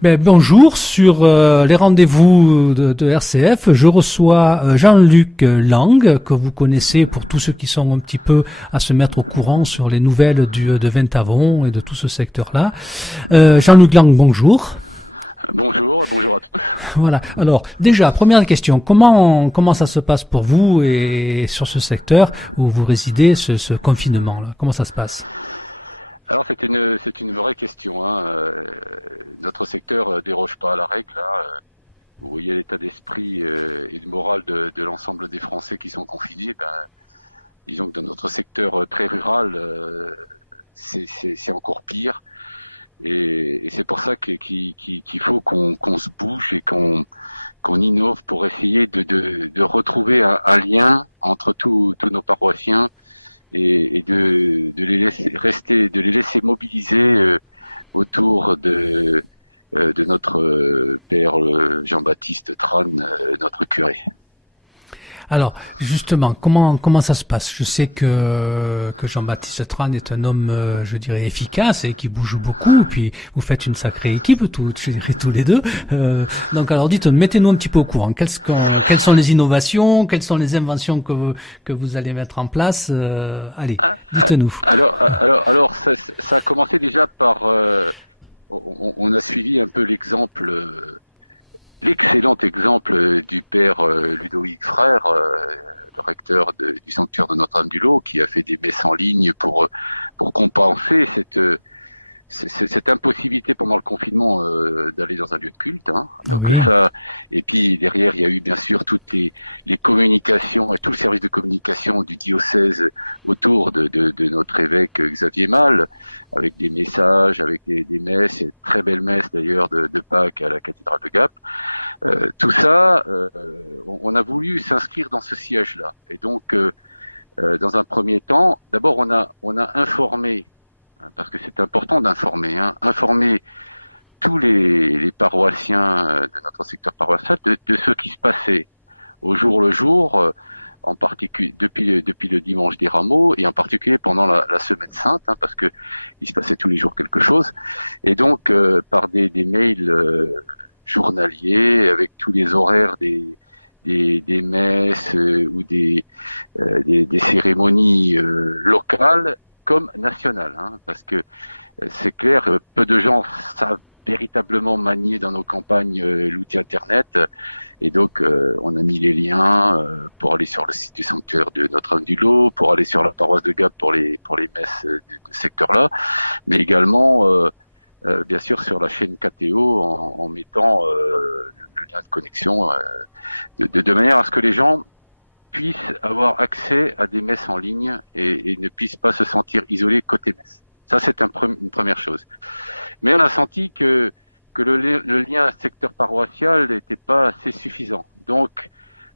Bonjour, sur les rendez-vous de RCF, je reçois Jean-Luc Lang, que vous connaissez pour tous ceux qui sont un petit peu à se mettre au courant sur les nouvelles de Ventavon et de tout ce secteur-là. Jean-Luc Lang, bonjour. Bonjour à tous. Voilà. Alors, déjà, première question, comment ça se passe pour vous et sur ce secteur où vous résidez, ce confinement-là? Comment ça se passe? Alors c'est une vraie question. Notre secteur déroge pas à la règle. Vous voyez l'état d'esprit et de morale de l'ensemble des Français qui sont confinés. Disons que dans notre secteur très rural, c'est encore pire. Et c'est pour ça qu'il faut qu'on se bouge et qu'on innove pour essayer de retrouver un lien entre tous nos paroissiens et de les laisser mobiliser autour de notre père Jean-Baptiste Tran, notre curé. Alors, justement, comment ça se passe? Je sais que Jean-Baptiste Tran est un homme, je dirais, efficace et qui bouge beaucoup. Et puis, vous faites une sacrée équipe, je dirais, tous les deux. Donc, alors, mettez-nous un petit peu au courant. Quelles sont les innovations? Quelles sont les inventions que vous allez mettre en place? Allez, dites-nous. Alors, ça a commencé déjà par, on a suivi un peu l'excellent exemple du père Ludovic Frère, le recteur du sanctuaire de Notre-Dame-du-Lot, qui a fait des messes en ligne pour compenser cette impossibilité pendant le confinement d'aller dans un lieu de culte. Donc oui. Ça, et puis derrière, il y a eu bien sûr toutes les communications et tout le service de communication du diocèse autour de notre évêque Xavier Mal, avec des messages, avec des messes, et très belles messes d'ailleurs de Pâques à la cathédrale de Gap. Tout ça, on a voulu s'inscrire dans ce siège-là. Et donc, dans un premier temps, d'abord on a informé, parce que c'est important d'informer, informer tous les paroissiens de notre secteur paroissial de ce qui se passait au jour le jour, en particulier depuis le dimanche des Rameaux et en particulier pendant la semaine sainte, parce que il se passait tous les jours quelque chose. Et donc par des mails journaliers avec tous les horaires des messes ou des cérémonies locales comme nationales, parce que c'est clair, peu de gens savent véritablement manier dans nos campagnes l'outil Internet, et donc on a mis les liens pour aller sur le site du sanctuaire de Notre-Dame-du-Lot, pour aller sur la paroisse de Gap pour les messes de ce secteur-là, mais également bien sûr sur la chaîne KTO en mettant le lien de connexion de manière à ce que les gens puissent avoir accès à des messes en ligne et ne puissent pas se sentir isolés côté messe. Ça, c'est une première chose. Mais on a senti que le lien secteur paroissial n'était pas assez suffisant. Donc,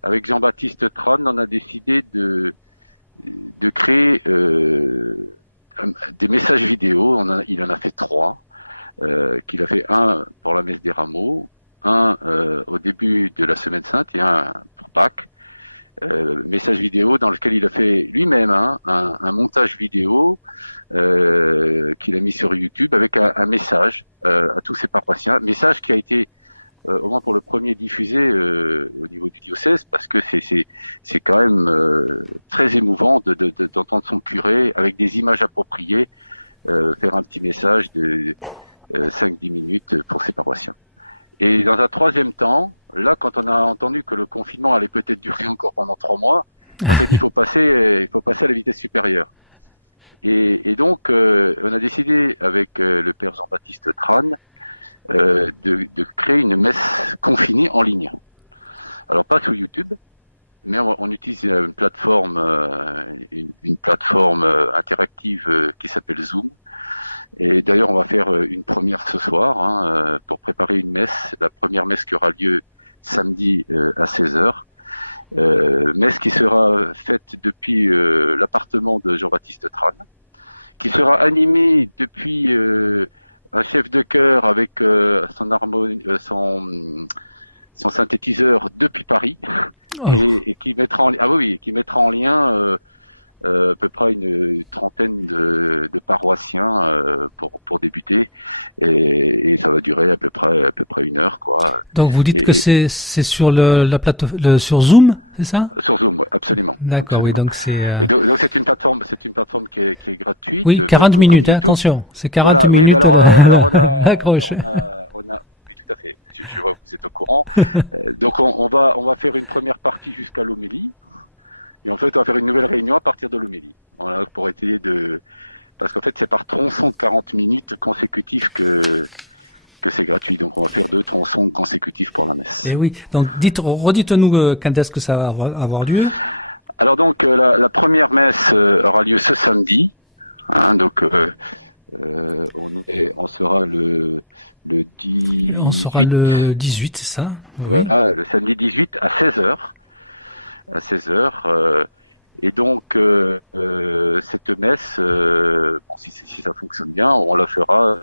avec Jean-Baptiste Tran, on a décidé de créer des messages vidéo. Il en a fait 3. Qu'il a fait un pour la messe des Rameaux, un au début de la Semaine Sainte et un pour Pâques. Message vidéo dans lequel il a fait lui-même un montage vidéo qu'il a mis sur YouTube avec un message à tous ses paroissiens, message qui a été au moins pour le premier diffusé au niveau du diocèse, parce que c'est quand même très émouvant d'entendre son curé avec des images appropriées faire un petit message de 5-10 minutes pour ses paroissiens. Et dans un troisième temps, là, quand on a entendu que le confinement allait peut-être durer encore pendant 3 mois, on s'est dit il faut passer à la vitesse supérieure. Et donc, on a décidé avec le père Jean-Baptiste Tran de créer une messe confinée en ligne. Alors pas sur YouTube, mais on utilise une plateforme interactive qui s'appelle Zoom. Et d'ailleurs, on va faire une première ce soir pour préparer une messe, la première messe qui aura lieu samedi à 16h. Messe qui sera faite depuis l'appartement de Jean-Baptiste Tran, qui sera animée depuis un chef de chœur avec son synthétiseur depuis Paris, et qui mettra en lien à peu près une trentaine de paroissiens pour débuter, et ça va durer à peu près 1 heure, quoi. Donc vous dites que c'est sur la plateforme sur Zoom, c'est ça? Sur Zoom, ouais, absolument. D'accord, absolument. oui, donc c'est. Et donc c'est une plateforme qui est gratuite. Oui, 40 minutes, hein, attention, c'est 40 voilà, minutes. Oui, alors accroche. Oui, tout à fait. Je vois que vous êtes au courant. Donc on va faire une première partie jusqu'à l'homélie. Et en fait, on va faire une nouvelle réunion à partir de l'homélie. Voilà, pour essayer parce qu'en fait, c'est par tronçon de 40 minutes consécutifs que c'est gratuit. Donc, on va faire 2 tronçons consécutifs pour la messe. Et oui. Donc, redites-nous quand est-ce que ça va avoir lieu. Alors donc, la première messe aura lieu ce samedi. Hein, donc, on sera le 18. On sera le 18, c'est ça? Voilà, oui. Le samedi 18 à 16h. À 16h. Et donc, cette messe, si ça fonctionne bien, on la fera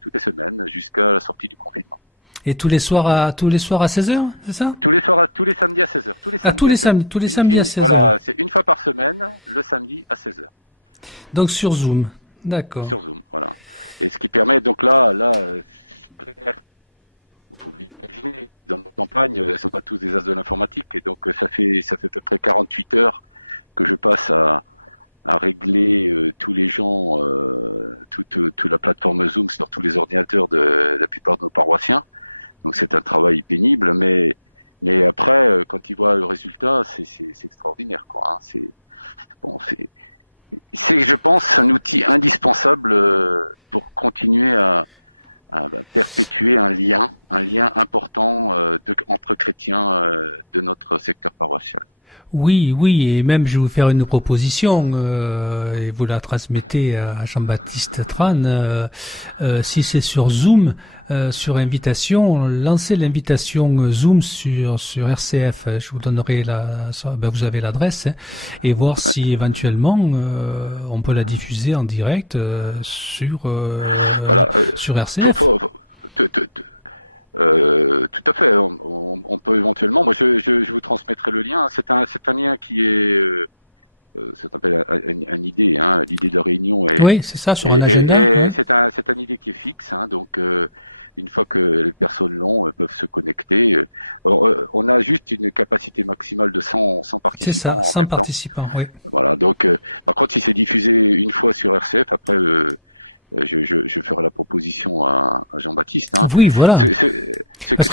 toutes les semaines jusqu'à la sortie du confinement. Et tous les soirs à 16h, c'est ça? Tous les samedis à 16h. Tous les samedis à 16h. Voilà, c'est une fois par semaine, le samedi à 16h. Donc sur Zoom, d'accord. Sur Zoom, voilà. Et ce qui permet, donc là, il faut imaginer, dans nos campagnes, ce ne sont pas tous des as de l'informatique, et donc ça fait à peu près 48 heures que je passe à régler tous les gens, toute la plateforme Zoom sur tous les ordinateurs de la plupart de nos paroissiens. Donc c'est un travail pénible, mais après, quand ils voient le résultat, c'est extraordinaire, quoi. Hein. C'est, je pense, un outil indispensable pour continuer à perpétuer un lien important entre chrétiens de notre secteur paroissial. Oui, et même je vais vous faire une proposition, et vous la transmettez à Jean-Baptiste Tran. Si c'est sur Zoom, sur invitation, lancez l'invitation Zoom sur RCF. Je vous donnerai vous avez l'adresse, hein, et voir si éventuellement on peut la diffuser en direct sur RCF. Tout à fait. On peut éventuellement. Moi, je vous transmettrai le lien. C'est un lien qui est, ça s'appelle une idée, hein, l'idée de réunion. Oui, c'est ça, sur un agenda. Et c'est un idée qui est fixe. Hein, donc, une fois que les personnes l'ont, peuvent se connecter. On a juste une capacité maximale de 100 participants. C'est ça, 100 participants. Oui. Voilà. Donc, par contre, si c'est diffusé une fois sur RCF, après. Je ferai la proposition à Jean-Baptiste. Hein. Oui, voilà. Ça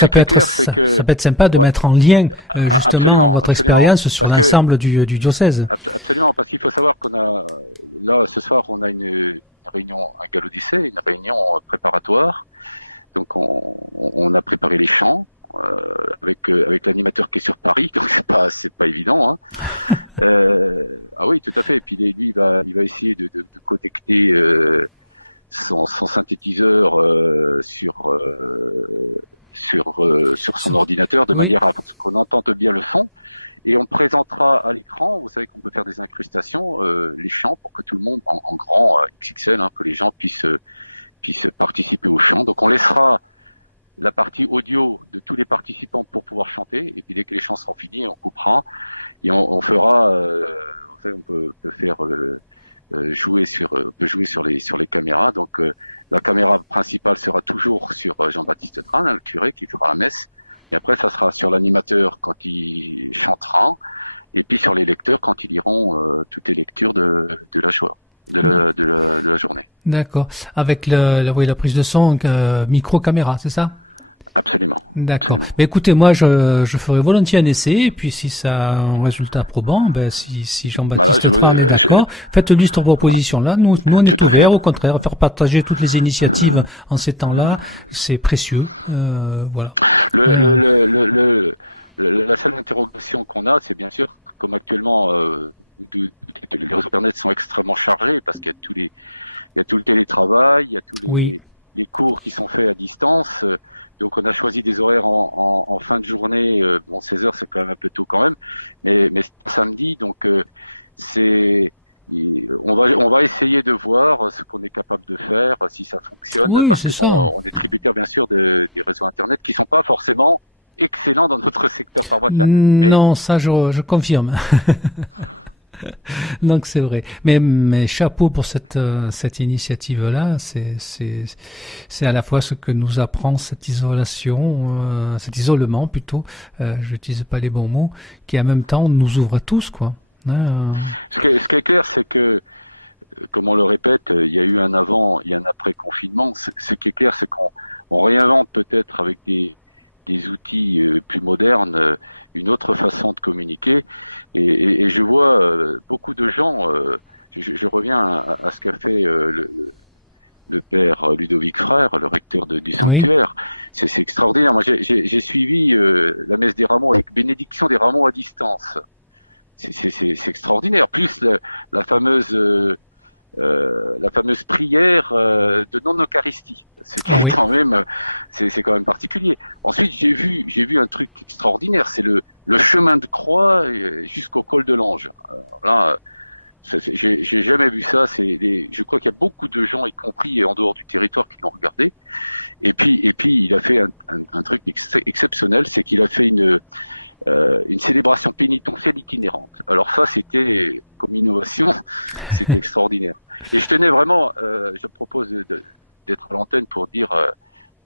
peut être sympa de mettre en lien justement votre expérience sur l'ensemble du diocèse. Absolument, parce qu'il faut savoir qu'on a là ce soir on a une réunion à Galodicée, une réunion préparatoire. Donc on a préparé les chants avec l'animateur qui est sur Paris, donc c'est pas évident. Hein. Ah oui, tout à fait. Et puis lui il va essayer de connecter son synthétiseur sur son ordinateur de manière à ce qu'on entende bien le son, et on présentera à l'écran, vous savez qu'on peut faire des incrustations, les chants pour que tout le monde en grand XXL, hein, que les gens puissent participer au chant. Donc on laissera la partie audio de tous les participants pour pouvoir chanter, et puis dès que les chants seront finis, on coupera et on fera on peut faire jouer sur les caméras. Donc la caméra principale sera toujours sur Jean-Baptiste Tran, le curé qui fera la messe, et après ça sera sur l'animateur quand il chantera, et puis sur les lecteurs quand ils liront toutes les lectures de la journée. D'accord. Avec la prise de son micro-caméra, c'est ça? Absolument. D'accord. Mais écoutez, moi, je ferai volontiers un essai, et puis si ça a un résultat probant, si Jean-Baptiste Tran est d'accord, faites-lui cette proposition-là. Nous, on est ouverts, au contraire, faire partager toutes les initiatives en ces temps-là, c'est précieux. Voilà. La seule interrogation qu'on a, c'est bien sûr, comme actuellement, les réseaux Internet sont extrêmement chargés, parce qu'il y a tout le télétravail, il y a tous les cours qui sont faits à distance. Donc on a choisi des horaires en fin de journée. 16h c'est quand même un peu tôt quand même, mais samedi, donc on va essayer de voir ce qu'on est capable de faire, si ça fonctionne, parce que on est tributaire bien sûr des réseaux Internet qui sont pas forcément excellents dans notre secteur paroissial. Non, ça je confirme. Donc c'est vrai. Mais chapeau pour cette initiative-là. C'est à la fois ce que nous apprend cette isolation, cet isolement plutôt. Je n'utilise pas les bons mots, qui en même temps nous ouvre à tous, quoi. Ce qui est clair, c'est que, comme on le répète, il y a eu un avant, il y a un après confinement. Ce qui est clair, c'est qu'on réinvente peut-être avec des outils plus modernes, une autre façon de communiquer. Et je vois beaucoup de gens. Je reviens à ce qu'a fait le père Ludovic Frère, le recteur du sanctuaire. Oui. C'est extraordinaire. Moi, j'ai suivi la messe des rameaux avec bénédiction des rameaux à distance. C'est extraordinaire. Plus la fameuse prière de non-eucharistie, ce qui est quand même, c'est quand même particulier. Ensuite, j'ai vu un truc extraordinaire, c'est le chemin de croix jusqu'au col de l'Ange. Là, j'ai jamais vu ça. Je crois qu'il y a beaucoup de gens, y compris en dehors du territoire, qui l'ont regardé. Et puis, il a fait un truc exceptionnel, c'est qu'il a fait une célébration pénitentielle itinérante. Alors ça, c'était comme innovation, c'était extraordinaire. Et je tenais vraiment, je propose d'être à l'antenne pour dire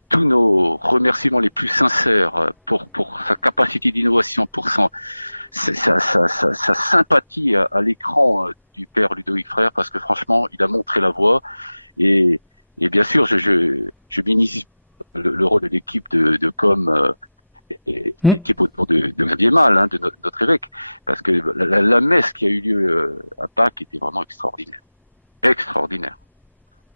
tous nos remerciements les plus sincères pour sa capacité d'innovation, pour sa sympathie à l'écran du père Ludovic Frère, parce que franchement, il a montré la voie. Et bien sûr, je minimise le rôle de l'équipe de com. Et l'équipe autour de Xavier Mal, de notre évêque, parce que la messe qui a eu lieu à Pâques était vraiment extraordinaire. Extraordinaire.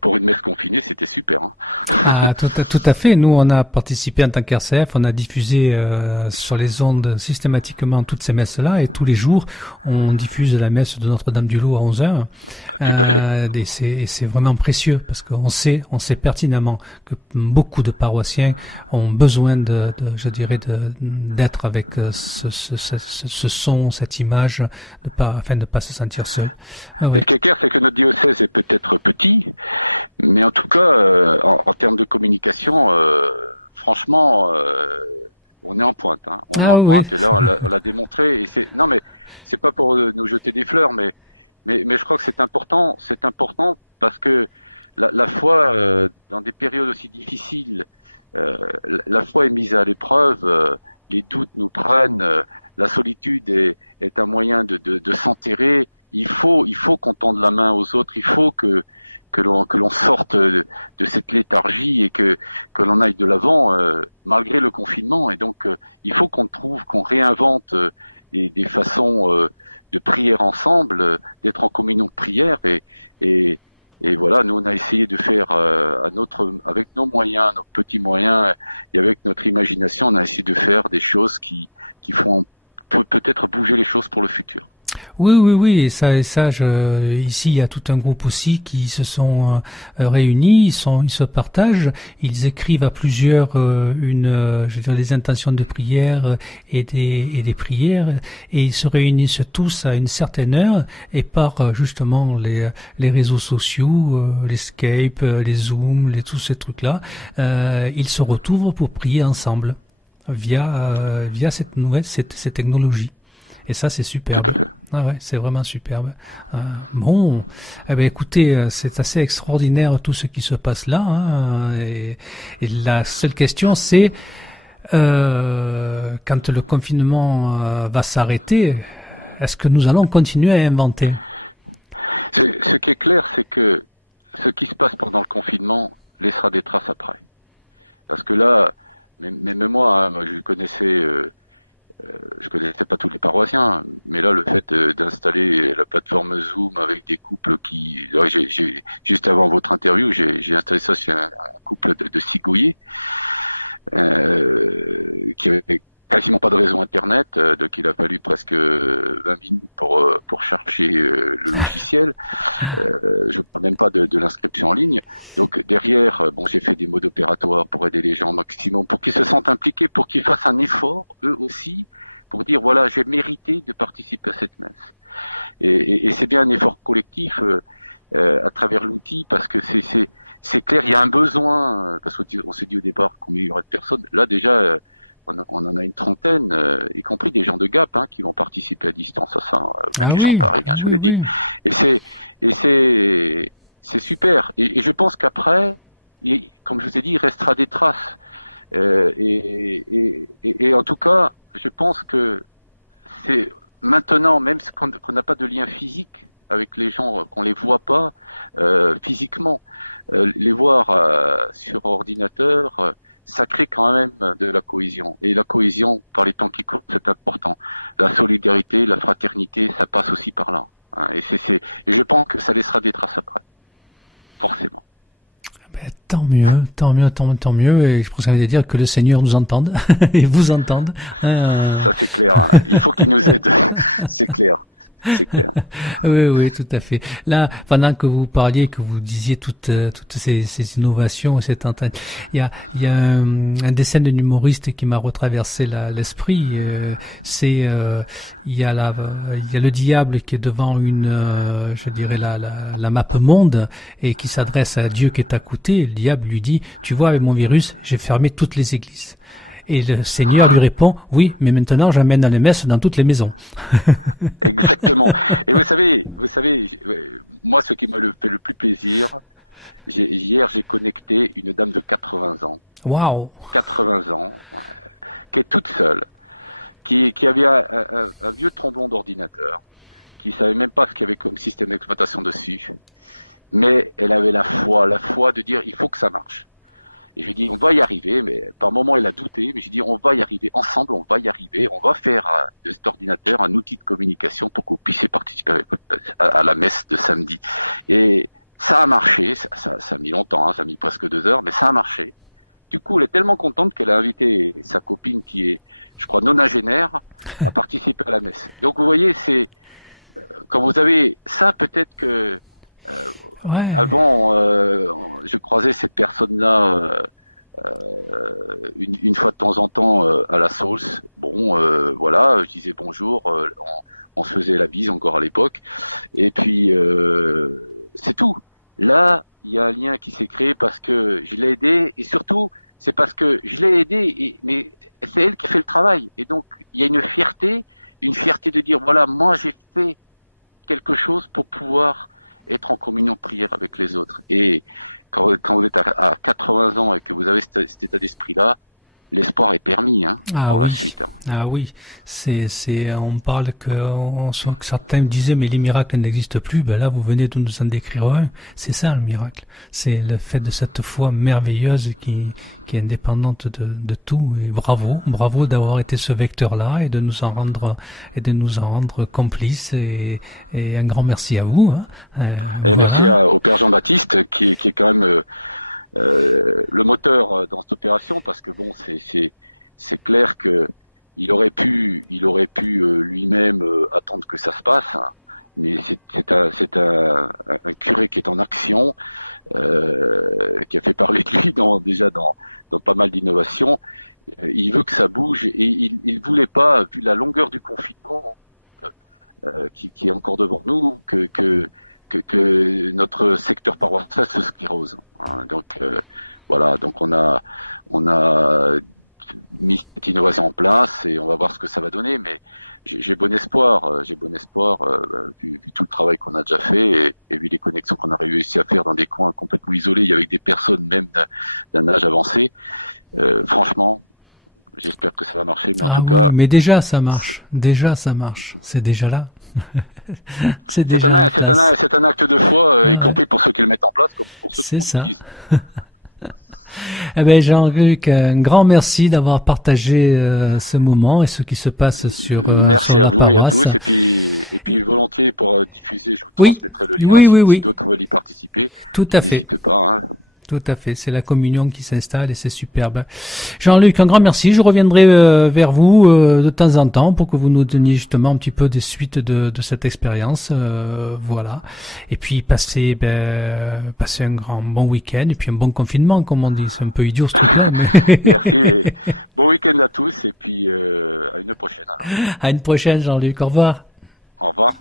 Pour une messe confinée, c'était super. Ah, tout à fait. Nous, on a participé en tant qu'RCF, on a diffusé sur les ondes systématiquement toutes ces messes-là, et tous les jours, on diffuse la messe de Notre-Dame-du-Lot à 11h. Et c'est vraiment précieux, parce qu'on sait pertinemment que beaucoup de paroissiens ont besoin d'être avec ce son, cette image, afin de pas se sentir seul. Ce qui est clair, c'est que notre diocèse est peut-être petit, mais en tout cas, en termes de communication, franchement, on est en pointe. On est en pointe, et là, on l'a démontré. Et non, mais c'est pas pour nous jeter des fleurs, mais je crois que c'est important parce que la foi, dans des périodes aussi difficiles, la foi est mise à l'épreuve, les doutes nous prennent, la solitude est un moyen de s'enterrer. Il faut qu'on tende la main aux autres. Il faut que l'on sorte de cette léthargie et que l'on aille de l'avant malgré le confinement. Et donc il faut qu'on réinvente des façons de prier ensemble, d'être en communion de prière. Et voilà, nous on a essayé de faire avec nos moyens, nos petits moyens et avec notre imagination, on a essayé de faire des choses qui font peut-être bouger les choses pour le futur. Oui, et ça, ici, il y a tout un groupe aussi qui se sont réunis, ils se partagent, ils écrivent à plusieurs des intentions de prière et des prières, et ils se réunissent tous à une certaine heure, et par justement les réseaux sociaux, les Skype, les Zoom, tous ces trucs-là, ils se retrouvent pour prier ensemble via cette technologie. Et ça, c'est superbe. Ah ouais, c'est vraiment superbe. Bon, écoutez, c'est assez extraordinaire tout ce qui se passe là. Et la seule question, c'est quand le confinement va s'arrêter, est-ce que nous allons continuer à inventer? Ce qui est clair, c'est que ce qui se passe pendant le confinement laissera des traces après. Parce que là, même moi, je connaissais pas tous les paroissiens, mais là, le fait d'installer la plateforme Zoom avec des couples juste avant votre interview, j'ai installé ça sur un couple de Sigouillés, qui avait quasiment pas de réseau internet, donc il a fallu presque 20 minutes pour charger le logiciel. Je parle même pas de l'inscription en ligne. Donc derrière, j'ai fait des modes opératoires pour aider les gens au maximum, pour qu'ils se sentent impliqués, pour qu'ils fassent un effort eux aussi, pour dire voilà, j'ai mérité de participer à cette messe. Et c'est bien un effort collectif à travers l'outil, parce que c'est clair, il y a un besoin, parce qu'on s'est dit au départ combien il y aurait de personnes. Là déjà, on en a une trentaine, y compris des gens de Gap, hein, qui vont participer à distance à ça, même des gens de Paris, hein, je vous l'ai dit. Et c'est super. Et je pense qu'après, comme je vous ai dit, il restera des traces. Et en tout cas, je pense que c'est maintenant, même qu'on n'a pas de lien physique avec les gens, qu'on les voit pas physiquement, les voir sur ordinateur, ça crée quand même de la cohésion. Et la cohésion, par les temps qui courent, c'est important. La solidarité, la fraternité, ça passe aussi par là. Hein, et je pense que ça laissera des traces après, forcément. Ben, tant mieux. Et je pense que ça veut dire que le Seigneur nous entende et vous entende. Ça c'est clair. Hein. Il faut qu'il nous aide. C'est clair. C'est clair. Oui, tout à fait. Là, pendant que vous parliez, que vous disiez toutes ces innovations, il y a un dessin d'un humoriste qui m'a retraversé l'esprit. Il y a le diable qui est devant je dirais la map monde et qui s'adresse à Dieu qui est à côté. Le diable lui dit, tu vois, avec mon virus, j'ai fermé toutes les églises. Et le Seigneur lui répond, oui, mais maintenant j'amène les messes dans toutes les maisons. Exactement. Et vous savez, moi, ce qui m'a fait le plus plaisir, hier, j'ai connecté une dame de 80 ans. Waouh. 80 ans, qui est toute seule, qui avait un vieux tromblon d'ordinateur, qui savait même pas ce qu'il y avait comme système d'exploitation dessus, mais elle avait la foi de dire, il faut que ça marche. Et je lui ai dit, on va y arriver, mais par moment, elle a douté, mais j'ai dit, on va y arriver ensemble, on va y arriver, on va faire de cet ordinateur un outil de communication pour que vous puissiez participer à la messe de samedi. Et ça a marché, ça a mis longtemps, hein, ça a mis presque 2 heures, mais ça a marché. Du coup, elle est tellement contente qu'elle a invité sa copine qui est, je crois, nonagénaire, à participer à la messe. Donc, vous voyez, quand vous avez ça, peut-être que avant, je croisais cette personne-là une fois de temps en temps à la sauce. Bon, voilà, je disais bonjour, on se faisait la bise encore à l'époque. Et puis, c'est tout. Là, il y a un lien qui s'est créé parce que je l'ai aidé et surtout, c'est parce que je l'ai aidé, mais c'est elle qui fait le travail. Et donc, il y a une fierté de dire, voilà, moi j'ai fait quelque chose pour pouvoir être en communion de prière avec les autres. Et quand vous êtes à 80 ans et que vous avez cet état d'esprit-là, l'espoir est permis, hein, pour la suite. Hein. Ah oui, on parle que certains disaient mais les miracles n'existent plus. Ben là, vous venez de nous en décrire un. C'est ça le miracle. C'est le fait de cette foi merveilleuse qui est indépendante de tout. Et bravo d'avoir été ce vecteur-là et de nous en rendre complices. Et un grand merci à vous. Hein. Et merci au Père Jean-Baptiste qui est quand même le moteur dans cette opération, parce que bon, c'est clair que il aurait pu lui-même attendre que ça se passe, hein, mais c'est un curé qui est en action, qui a fait parler de lui déjà dans pas mal d'innovations. Il veut que ça bouge et il voulait pas, vu la longueur du confinement qui est encore devant nous, que notre secteur paroissial se sclérose. Hein. Donc voilà, donc on a mis cette innovation en place et on va voir ce que ça va donner, mais j'ai bon espoir, vu tout le travail qu'on a déjà fait et vu les connexions qu'on a réussi à faire dans des coins complètement isolés, avec des personnes même d'un âge avancé. Franchement, j'espère que ça va marcher, mais en tout cas. Mais déjà ça marche, c'est déjà là. C'est un acte de foi, y compris pour ceux qui le mettent en place, comme pour ceux qui l'utilisent. Eh ben Jean-Luc, un grand merci d'avoir partagé ce moment et ce qui se passe sur merci sur à vous paroisse. Et à tous, et puis volontiers pour diffuser, je vous transmettrai le lien si d'autres veulent y participer. Tout à fait. N'hésitez pas. Hein. Tout à fait, c'est la communion qui s'installe et c'est superbe. Jean-Luc, un grand merci. Je reviendrai vers vous de temps en temps pour que vous nous donniez justement un petit peu des suites de cette expérience. Voilà. Et puis passer un bon week-end et puis un bon confinement, comme on dit. C'est un peu idiot ce truc-là. Mais... Merci. Et bon week-end à tous et puis à une prochaine. Alors. À une prochaine, Jean-Luc. Au revoir. Au revoir.